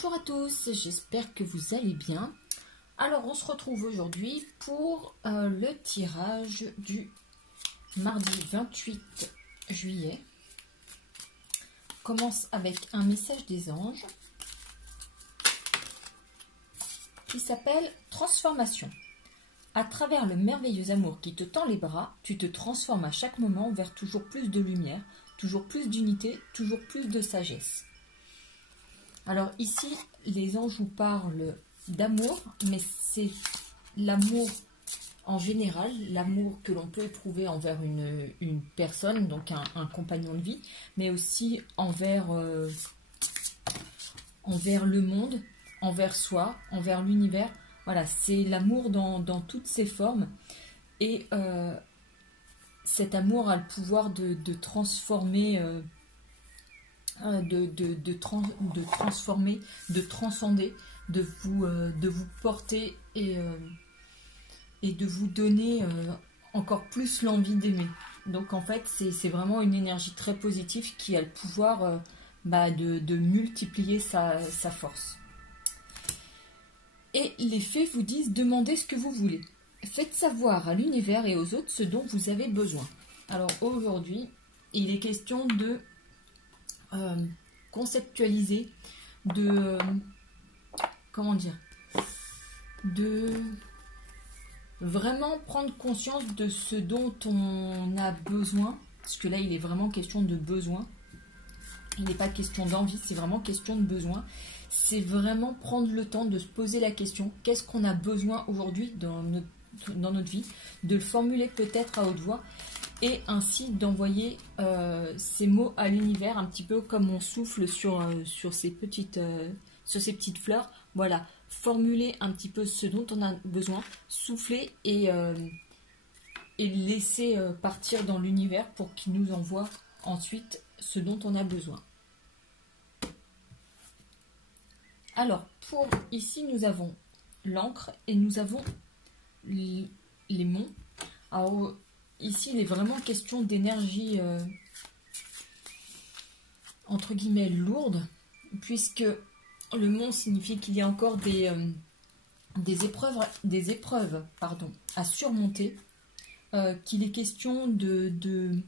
Bonjour à tous, j'espère que vous allez bien. Alors on se retrouve aujourd'hui pour le tirage du mardi 28 juillet. On commence avec un message des anges qui s'appelle Transformation. À travers le merveilleux amour qui te tend les bras, tu te transformes à chaque moment vers toujours plus de lumière, toujours plus d'unité, toujours plus de sagesse. Alors ici, les anges vous parlent d'amour, mais c'est l'amour en général, l'amour que l'on peut éprouver envers une personne, donc un compagnon de vie, mais aussi envers le monde, envers soi, envers l'univers. Voilà, c'est l'amour dans toutes ses formes. Et cet amour a le pouvoir de transformer... de transformer, de transcender, de vous porter et de vous donner encore plus l'envie d'aimer. Donc en fait, c'est vraiment une énergie très positive qui a le pouvoir de multiplier sa force. Et les fées vous disent, demandez ce que vous voulez. Faites savoir à l'univers et aux autres ce dont vous avez besoin. Alors aujourd'hui, il est question de conceptualiser, comment dire, de vraiment prendre conscience de ce dont on a besoin, parce que là il est vraiment question de besoin, il n'est pas question d'envie, c'est vraiment question de besoin. C'est vraiment prendre le temps de se poser la question, qu'est-ce qu'on a besoin aujourd'hui dans notre vie, de le formuler peut-être à haute voix, et ainsi d'envoyer ces mots à l'univers, un petit peu comme on souffle sur ces petites fleurs. Voilà, formuler un petit peu ce dont on a besoin, souffler et laisser partir dans l'univers pour qu'il nous envoie ensuite ce dont on a besoin. Alors, pour ici, nous avons l'encre et nous avons les monts. Alors, ici, il est vraiment question d'énergie, entre guillemets, lourde, puisque le mont signifie qu'il y a encore des épreuves à surmonter, qu'il est question de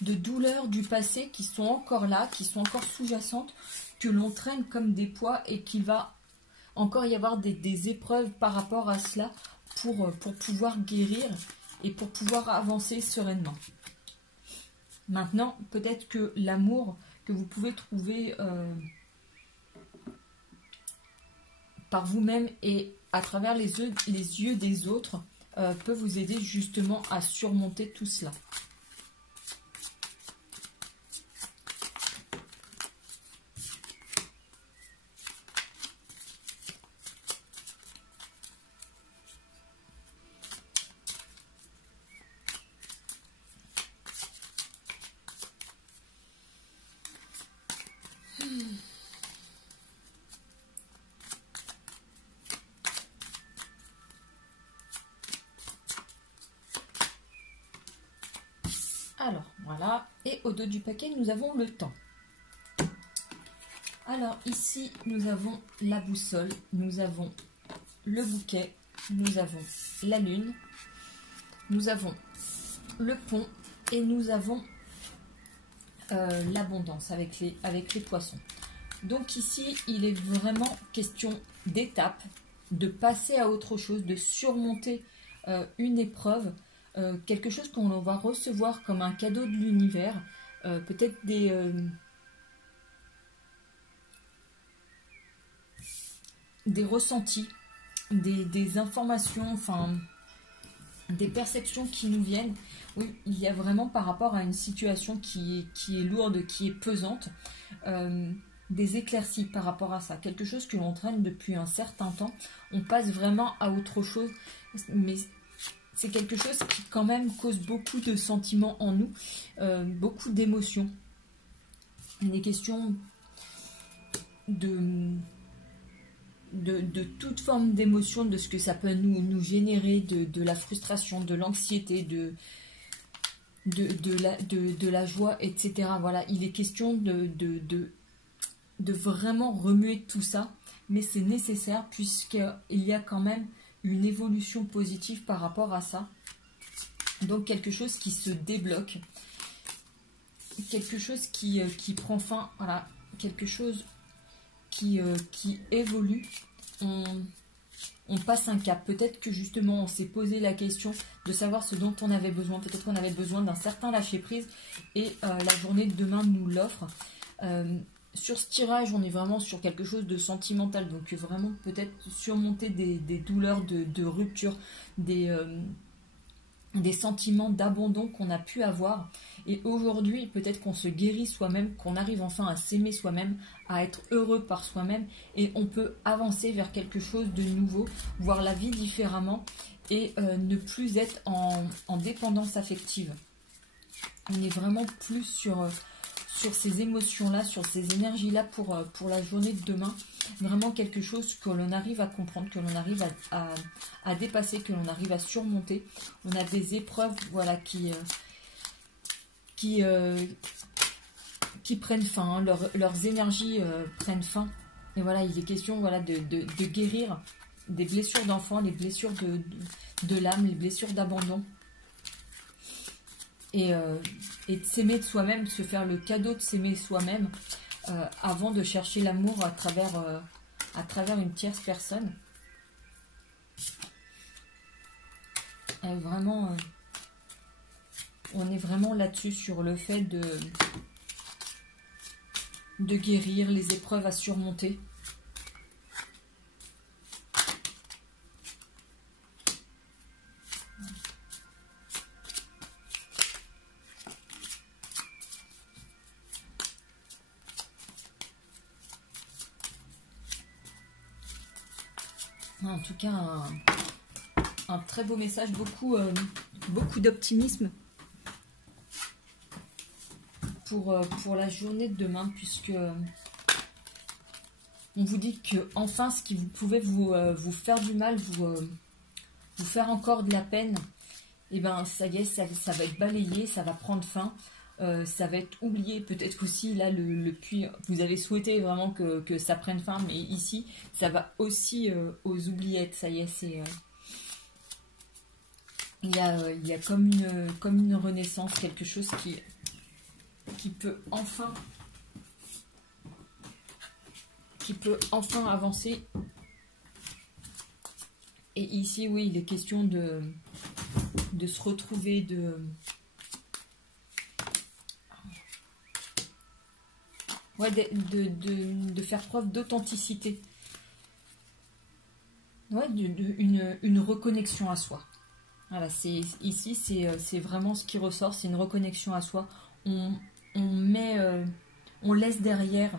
douleurs du passé qui sont encore là, qui sont encore sous-jacentes, que l'on traîne comme des poids et qu'il va encore y avoir des épreuves par rapport à cela pour pouvoir guérir et pour pouvoir avancer sereinement. Maintenant, peut-être que l'amour que vous pouvez trouver par vous-même et à travers les yeux des autres peut vous aider justement à surmonter tout cela. Alors, voilà. Et au dos du paquet, nous avons le temps. Alors, ici, nous avons la boussole, nous avons le bouquet, nous avons la lune, nous avons le pont et nous avons l'abondance avec les poissons. Donc ici, il est vraiment question d'étape, de passer à autre chose, de surmonter une épreuve, quelque chose qu'on va recevoir comme un cadeau de l'univers, peut-être des ressentis, des informations, enfin des perceptions qui nous viennent. Oui, il y a vraiment par rapport à une situation qui est lourde, qui est pesante, des éclaircies par rapport à ça, quelque chose que l'on traîne depuis un certain temps. On passe vraiment à autre chose, mais c'est quelque chose qui quand même cause beaucoup de sentiments en nous, beaucoup d'émotions. Il est question de toute forme d'émotion, de ce que ça peut nous générer, de la frustration, de l'anxiété, de la joie, etc. Voilà, il est question de vraiment remuer tout ça mais c'est nécessaire puisqu'il y a quand même une évolution positive par rapport à ça. Donc quelque chose qui se débloque, quelque chose qui prend fin, voilà, quelque chose qui évolue. On passe un cap. Peut-être que justement on s'est posé la question de savoir ce dont on avait besoin. Peut-être qu'on avait besoin d'un certain lâcher-prise et la journée de demain nous l'offre. Sur ce tirage, on est vraiment sur quelque chose de sentimental. Donc vraiment peut-être surmonter des douleurs de rupture, des sentiments d'abandon qu'on a pu avoir. Et aujourd'hui, peut-être qu'on se guérit soi-même, qu'on arrive enfin à s'aimer soi-même, à être heureux par soi-même, et on peut avancer vers quelque chose de nouveau, voir la vie différemment, et ne plus être en dépendance affective. On est vraiment plus sur ces émotions-là, sur ces énergies-là pour la journée de demain. Vraiment quelque chose que l'on arrive à comprendre, que l'on arrive à dépasser, que l'on arrive à surmonter. On a des épreuves, voilà, qui prennent fin, hein, leurs énergies prennent fin. Et voilà, il est question, voilà, de guérir des blessures d'enfants, les blessures de l'âme, les blessures d'abandon. Et de s'aimer de soi-même, se faire le cadeau de s'aimer soi-même avant de chercher l'amour à travers une tierce personne. Et vraiment, on est vraiment là-dessus, sur le fait de guérir, les épreuves à surmonter. En tout cas, un très beau message, beaucoup d'optimisme pour la journée de demain, puisque on vous dit que enfin ce qui pouvait vous faire du mal, vous faire encore de la peine, et ben ça y est, ça va être balayé, ça va prendre fin. Ça va être oublié, peut-être qu'aussi là le puits, vous avez souhaité vraiment que ça prenne fin, mais ici ça va aussi aux oubliettes. Ça y est, c'est il y a comme une renaissance, quelque chose qui peut enfin avancer. Et ici, oui, il est question de se retrouver, ouais, de faire preuve d'authenticité. Ouais, une reconnexion à soi. Voilà, ici, c'est vraiment ce qui ressort, c'est une reconnexion à soi. On laisse derrière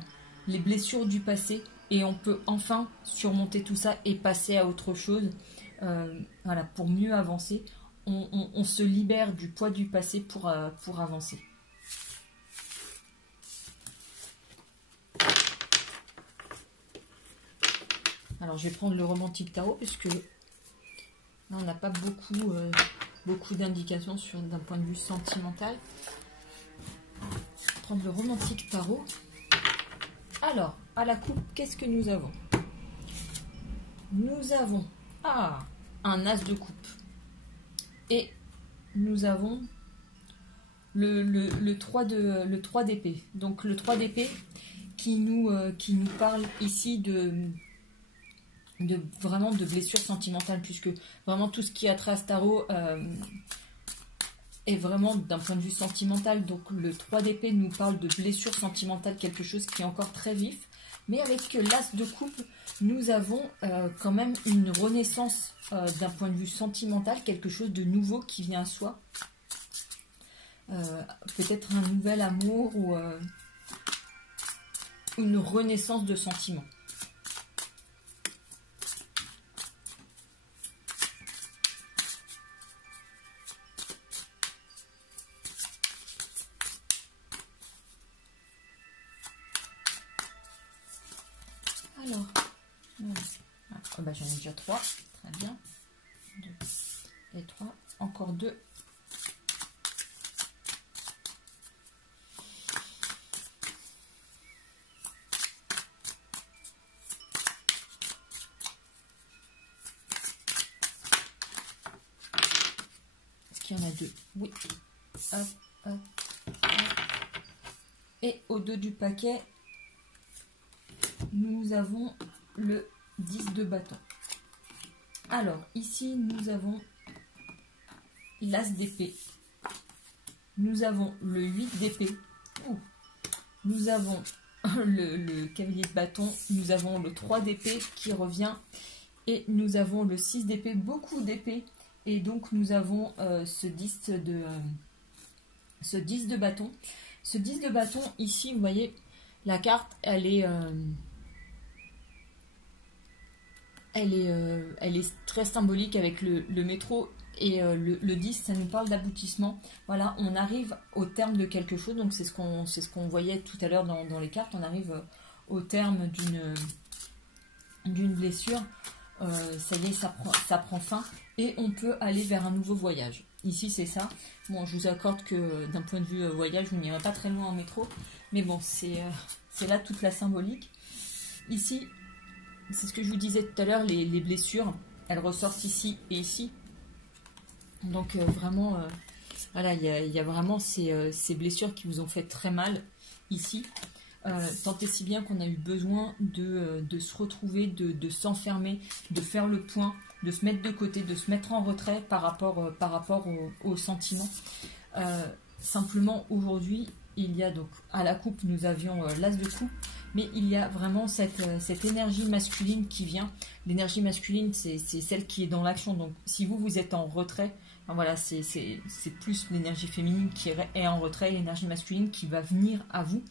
les blessures du passé et on peut enfin surmonter tout ça et passer à autre chose. Voilà, pour mieux avancer, on se libère du poids du passé pour avancer. Alors, je vais prendre le romantique tarot, puisque là, on n'a pas beaucoup d'indications d'un point de vue sentimental. Je vais prendre le romantique tarot. Alors, à la coupe, qu'est-ce que nous avons? Nous avons un as de coupe. Et nous avons le 3 d'épée. Donc, le 3 d'épée qui nous parle ici vraiment de blessures sentimentales, puisque vraiment tout ce qui a trait à ce tarot est vraiment d'un point de vue sentimental. Donc le 3 d'épée nous parle de blessures sentimentales, quelque chose qui est encore très vif, mais avec l'as de coupe nous avons quand même une renaissance d'un point de vue sentimental, quelque chose de nouveau qui vient à soi, peut-être un nouvel amour ou une renaissance de sentiments. Alors, voilà. J'en ai déjà 3, très bien. 2 et 3, encore 2. qu'il y en a deux. Oui. Hop, hop, hop. Et au dos du paquet, nous avons le 10 de bâton. Alors, ici, nous avons l'as d'épée. Nous avons le 8 d'épée. Nous avons le cavalier de bâton. Nous avons le 3 d'épée qui revient. Et nous avons le 6 d'épée, beaucoup d'épée. Et donc, nous avons ce 10 de bâton. Ce 10 de bâton, ici, vous voyez, la carte, elle est très symbolique avec le métro. Et le 10, ça nous parle d'aboutissement. Voilà, on arrive au terme de quelque chose. Donc, c'est ce qu'on voyait tout à l'heure dans les cartes. On arrive au terme d'une blessure. Ça y est, ça prend fin. Et on peut aller vers un nouveau voyage. Ici, c'est ça. Bon, je vous accorde que d'un point de vue voyage, vous n'irez pas très loin en métro. Mais bon, c'est là toute la symbolique. Ici, c'est ce que je vous disais tout à l'heure, les blessures, elles ressortent ici et ici. Donc vraiment, voilà, il y a vraiment ces blessures qui vous ont fait très mal ici. Tant et si bien qu'on a eu besoin de se retrouver, de s'enfermer, de faire le point, de se mettre de côté, de se mettre en retrait par rapport aux sentiments. Simplement, aujourd'hui, il y a donc à la coupe, nous avions l'as de coupe, mais il y a vraiment cette énergie masculine qui vient. L'énergie masculine, c'est celle qui est dans l'action. Donc, si vous êtes en retrait, voilà, c'est plus l'énergie féminine qui est en retrait, l'énergie masculine qui va venir à vous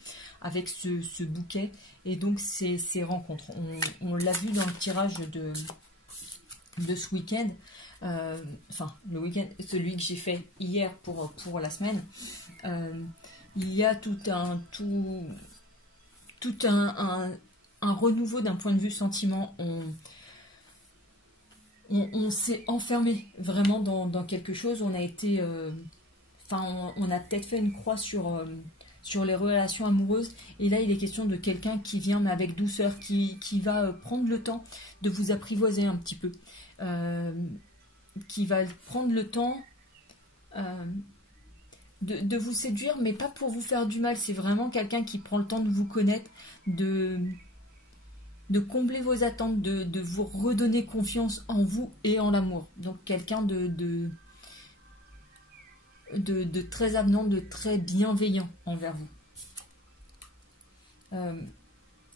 avec ce bouquet et donc ces rencontres. On l'a vu dans le tirage de ce week-end, enfin le week-end, celui que j'ai fait hier pour la semaine. Il y a tout un renouveau d'un point de vue sentiment. On s'est enfermé vraiment dans quelque chose. On a été, on a peut-être fait une croix sur les relations amoureuses. Et là, il est question de quelqu'un qui vient, mais avec douceur, qui va prendre le temps de vous apprivoiser un petit peu, qui va prendre le temps de vous séduire, mais pas pour vous faire du mal. C'est vraiment quelqu'un qui prend le temps de vous connaître, de combler vos attentes, de vous redonner confiance en vous et en l'amour. Donc quelqu'un de très avenant, de très bienveillant envers vous.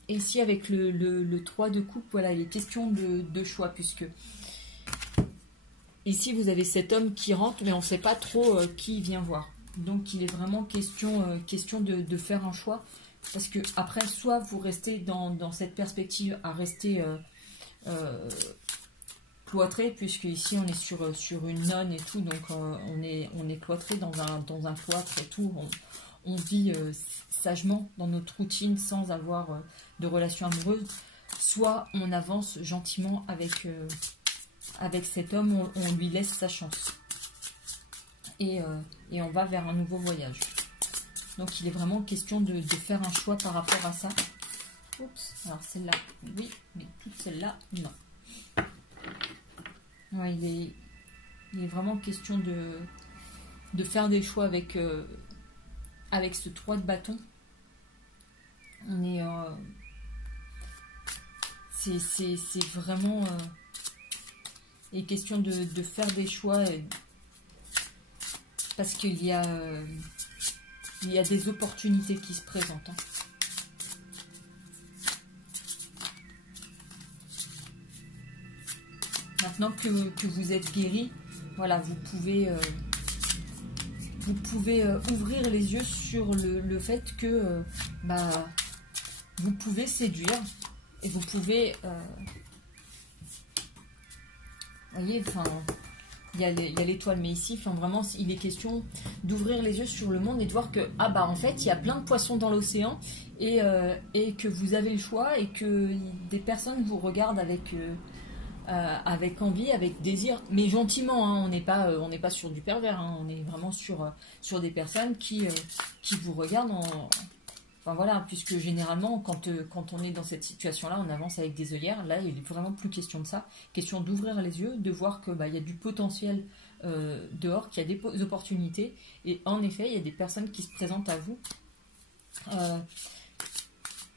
Et ici avec le 3 de coupe, voilà, il est question de choix, puisque ici vous avez cet homme qui rentre, mais on ne sait pas trop qui vient voir. Donc il est vraiment question de faire un choix. Parce que après, soit vous restez dans cette perspective à rester cloîtré, puisque ici on est sur une nonne et tout, donc on est cloîtré dans un cloître et tout. On vit sagement dans notre routine sans avoir de relation amoureuse. Soit on avance gentiment avec cet homme, on lui laisse sa chance. Et on va vers un nouveau voyage. Donc il est vraiment question de faire un choix par rapport à ça. Oups, alors celle-là, oui, mais toute celle-là, non. Ouais, il est vraiment question de faire des choix avec ce 3 de bâton. On est... c'est vraiment... il est question de faire des choix parce qu'il y a... il y a des opportunités qui se présentent. Maintenant que vous êtes guéri, voilà, vous pouvez ouvrir les yeux sur le fait que vous pouvez séduire et vous pouvez... voyez, enfin... Il y a l'étoile, mais ici, enfin, vraiment, il est question d'ouvrir les yeux sur le monde et de voir que, en fait, il y a plein de poissons dans l'océan et que vous avez le choix et que des personnes vous regardent avec envie, avec désir, mais gentiment, hein, on n'est pas sur du pervers, hein, on est vraiment sur des personnes qui vous regardent Enfin voilà, puisque généralement, quand on est dans cette situation-là, on avance avec des œillères. Là, il n'est vraiment plus question de ça. Question d'ouvrir les yeux, de voir qu'il y a du potentiel dehors, qu'il y a des opportunités. Et en effet, il y a des personnes qui se présentent à vous.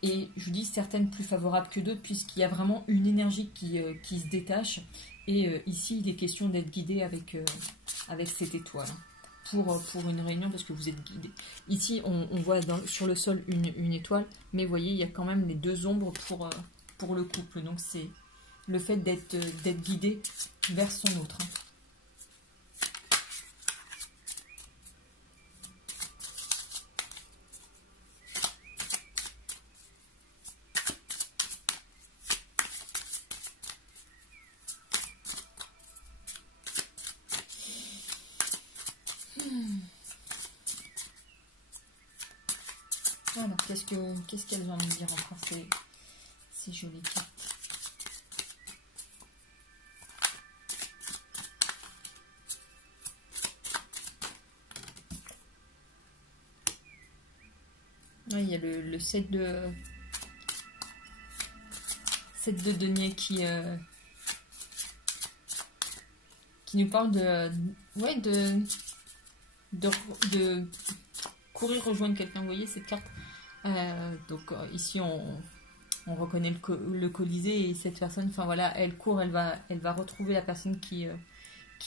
Et je vous dis certaines plus favorables que d'autres, puisqu'il y a vraiment une énergie qui se détache. Et ici, il est question d'être guidé avec cette étoile. Pour une réunion, parce que vous êtes guidé. Ici, on voit sur le sol une étoile, mais vous voyez, il y a quand même les deux ombres pour le couple. Donc, c'est le fait d'être guidé vers son autre. Alors, qu'est-ce qu'elles vont me dire encore ces jolies cartes? Ouais, il y a le 7 de denier qui nous parle de courir rejoindre quelqu'un. Vous voyez cette carte? Donc ici on reconnaît le Colisée et cette personne, enfin voilà, elle court, elle va retrouver la personne qui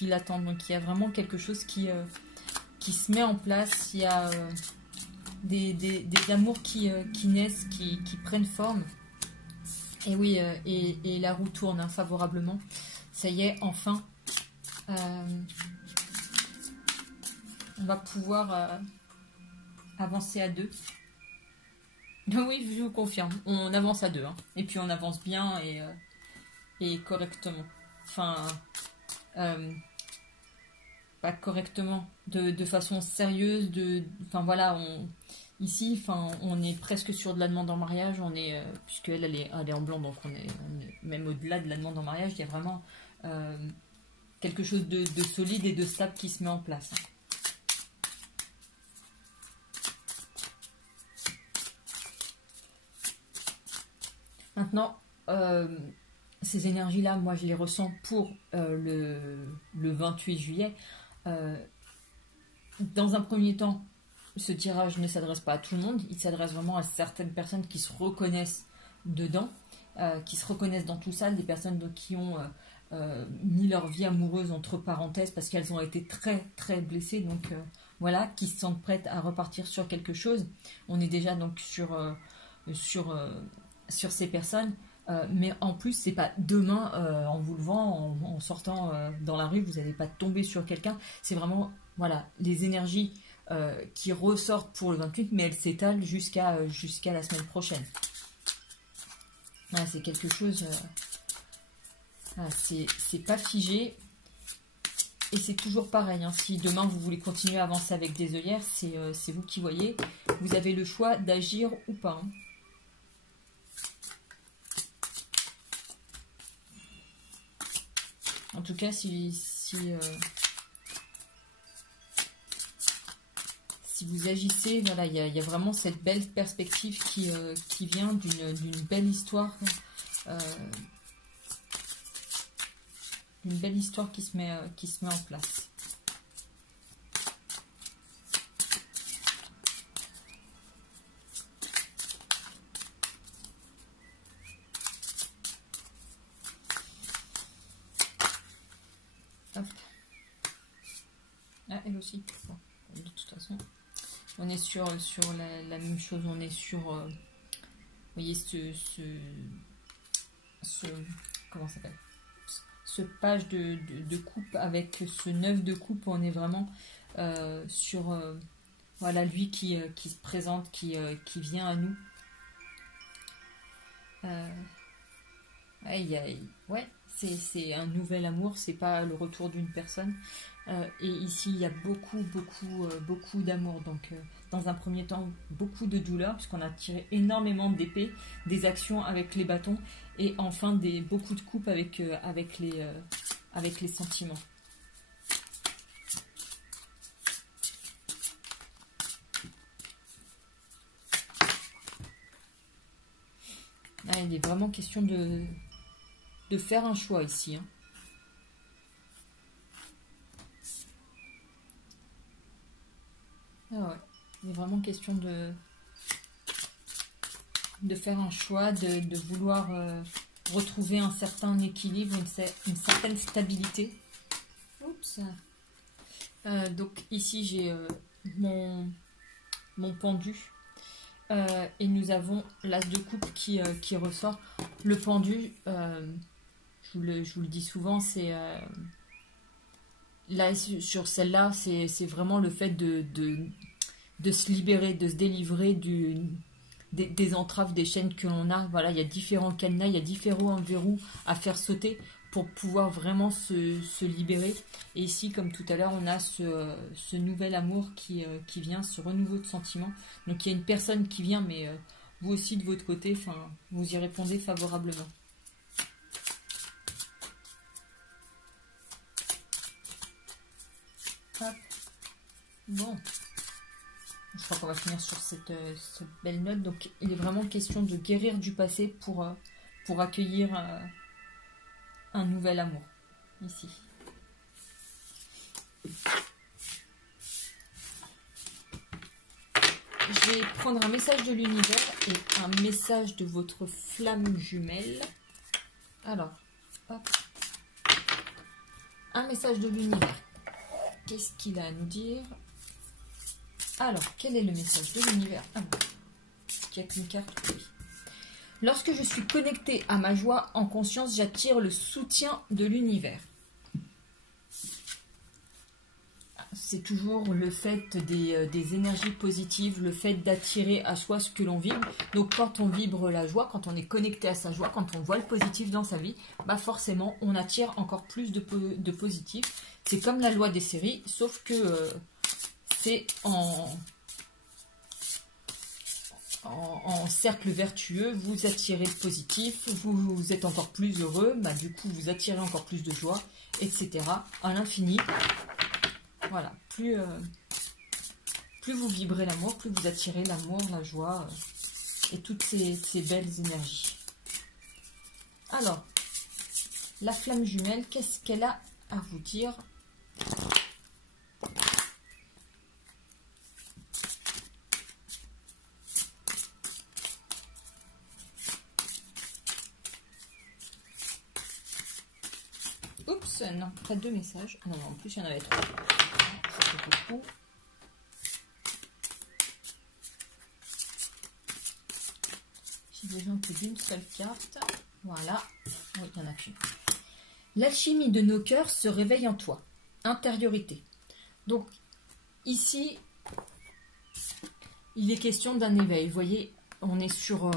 l'attend. Donc il y a vraiment quelque chose qui se met en place. Il y a des amours qui naissent, qui prennent forme. Et oui, et la roue tourne hein, favorablement. Ça y est, enfin, on va pouvoir avancer à deux. Oui, je vous confirme. On avance à deux. Hein. Et puis on avance bien et correctement. Enfin, pas correctement. De façon sérieuse. Enfin voilà, ici, enfin, on est presque sur de la demande en mariage. Puisque elle est en blanc, donc on est même au-delà de la demande en mariage. Il y a vraiment quelque chose de solide et de stable qui se met en place. Maintenant, ces énergies-là, moi je les ressens pour le 28 juillet. Dans un premier temps, ce tirage ne s'adresse pas à tout le monde, il s'adresse vraiment à certaines personnes qui se reconnaissent dedans, qui se reconnaissent dans tout ça, des personnes qui ont mis leur vie amoureuse entre parenthèses parce qu'elles ont été très très blessées, donc voilà, qui se sentent prêtes à repartir sur quelque chose. On est déjà donc sur ces personnes, mais en plus c'est pas demain en vous levant, en sortant dans la rue, vous n'allez pas tomber sur quelqu'un, c'est vraiment voilà les énergies qui ressortent pour le 28, mais elles s'étalent jusqu'à la semaine prochaine. Voilà, c'est quelque chose, voilà, c'est pas figé. Et c'est toujours pareil, hein. Si demain vous voulez continuer à avancer avec des œillères, c'est vous qui voyez. Vous avez le choix d'agir ou pas. Hein. En tout cas, si vous agissez, voilà, il y a vraiment cette belle perspective qui vient d'une belle histoire. Une belle histoire qui se met en place. Hop. Ah, elle aussi. Bon, de toute façon, on est sur la même chose. On est sur, vous voyez, comment ça s'appelle ? Ce page de coupe avec ce 9 de coupe, on est vraiment sur voilà, lui qui se présente, qui vient à nous. Ouais, c'est un nouvel amour, c'est pas le retour d'une personne. Et ici, il y a beaucoup d'amour. Donc, dans un premier temps, beaucoup de douleur, puisqu'on a tiré énormément d'épées, des actions avec les bâtons, et enfin beaucoup de coupes avec les sentiments. Ah, il est vraiment question de faire un choix ici. Hein. Ah ouais. Il est vraiment question de faire un choix, de vouloir retrouver un certain équilibre, une certaine stabilité. Oups. Donc ici j'ai mon pendu. Et nous avons l'as de coupe qui ressort. Le pendu, je vous le dis souvent, c'est là sur celle-là, c'est vraiment le fait de se libérer, de se délivrer des entraves, des chaînes que l'on a. Voilà, il y a différents cadenas, il y a différents verrous à faire sauter pour pouvoir vraiment se libérer. Et ici, comme tout à l'heure, on a ce nouvel amour qui vient, ce renouveau de sentiments. Donc il y a une personne qui vient, mais vous aussi de votre côté, vous y répondez favorablement. Hop. Bon. Je crois qu'on va finir sur cette belle note. Donc il est vraiment question de guérir du passé pour accueillir un nouvel amour, ici. Je vais prendre un message de l'univers et un message de votre flamme jumelle. Alors, hop. Un message de l'univers. Qu'est-ce qu'il a à nous dire? Alors, quel est le message de l'univers? Ah bon. Est-ce qu'il y a qu'une carte? Oui. Lorsque je suis connectée à ma joie en conscience, j'attire le soutien de l'univers. C'est toujours le fait des énergies positives, le fait d'attirer à soi ce que l'on vibre. Donc quand on vibre la joie, quand on est connecté à sa joie, quand on voit le positif dans sa vie, bah forcément on attire encore plus de positif. C'est comme la loi des séries, sauf que c'est en cercle vertueux, vous attirez le positif, vous êtes encore plus heureux, bah du coup vous attirez encore plus de joie, etc. à l'infini. Voilà, plus vous vibrez l'amour, plus vous attirez l'amour, la joie et toutes ces belles énergies. Alors, la flamme jumelle, qu'est-ce qu'elle a à vous dire ? Oups, non, pas deux messages. Non, en plus il y en avait trois. C'était beaucoup. J'ai besoin que d'une seule carte. Voilà. Oui, il n'y en a qu'une. L'alchimie de nos cœurs se réveille en toi. Intériorité. Donc, ici, il est question d'un éveil. Vous voyez, on est sur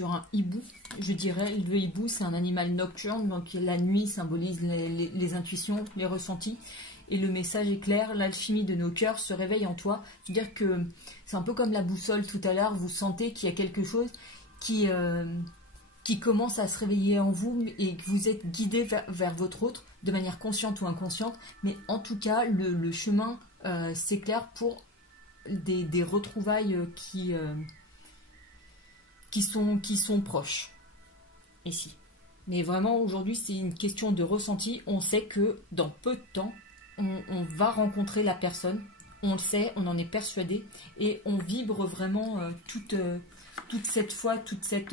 un hibou, je dirais. Le hibou, c'est un animal nocturne, donc la nuit symbolise les intuitions, les ressentis. Et le message est clair, l'alchimie de nos cœurs se réveille en toi. C'est-à-dire que c'est un peu comme la boussole tout à l'heure, vous sentez qu'il y a quelque chose qui commence à se réveiller en vous et que vous êtes guidé vers votre autre, de manière consciente ou inconsciente. Mais en tout cas, le chemin s'éclaire pour des retrouvailles qui sont proches. Ici. Mais vraiment, aujourd'hui, c'est une question de ressenti. On sait que dans peu de temps, on va rencontrer la personne. On le sait, on en est persuadé. Et on vibre vraiment toute cette foi, tout cet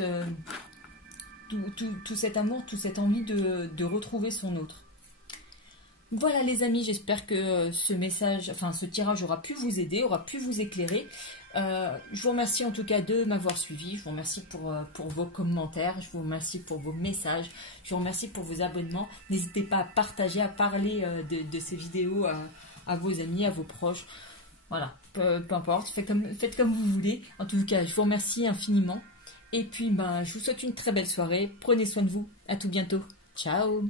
amour, toute cette envie de retrouver son autre. Voilà les amis, j'espère que ce tirage aura pu vous aider, aura pu vous éclairer. Je vous remercie en tout cas de m'avoir suivi, je vous remercie pour vos commentaires, je vous remercie pour vos messages, je vous remercie pour vos abonnements. N'hésitez pas à partager, à parler de ces vidéos à vos amis, à vos proches. Voilà, peu importe, faites comme vous voulez. En tout cas, je vous remercie infiniment. Et puis, je vous souhaite une très belle soirée. Prenez soin de vous. À tout bientôt. Ciao.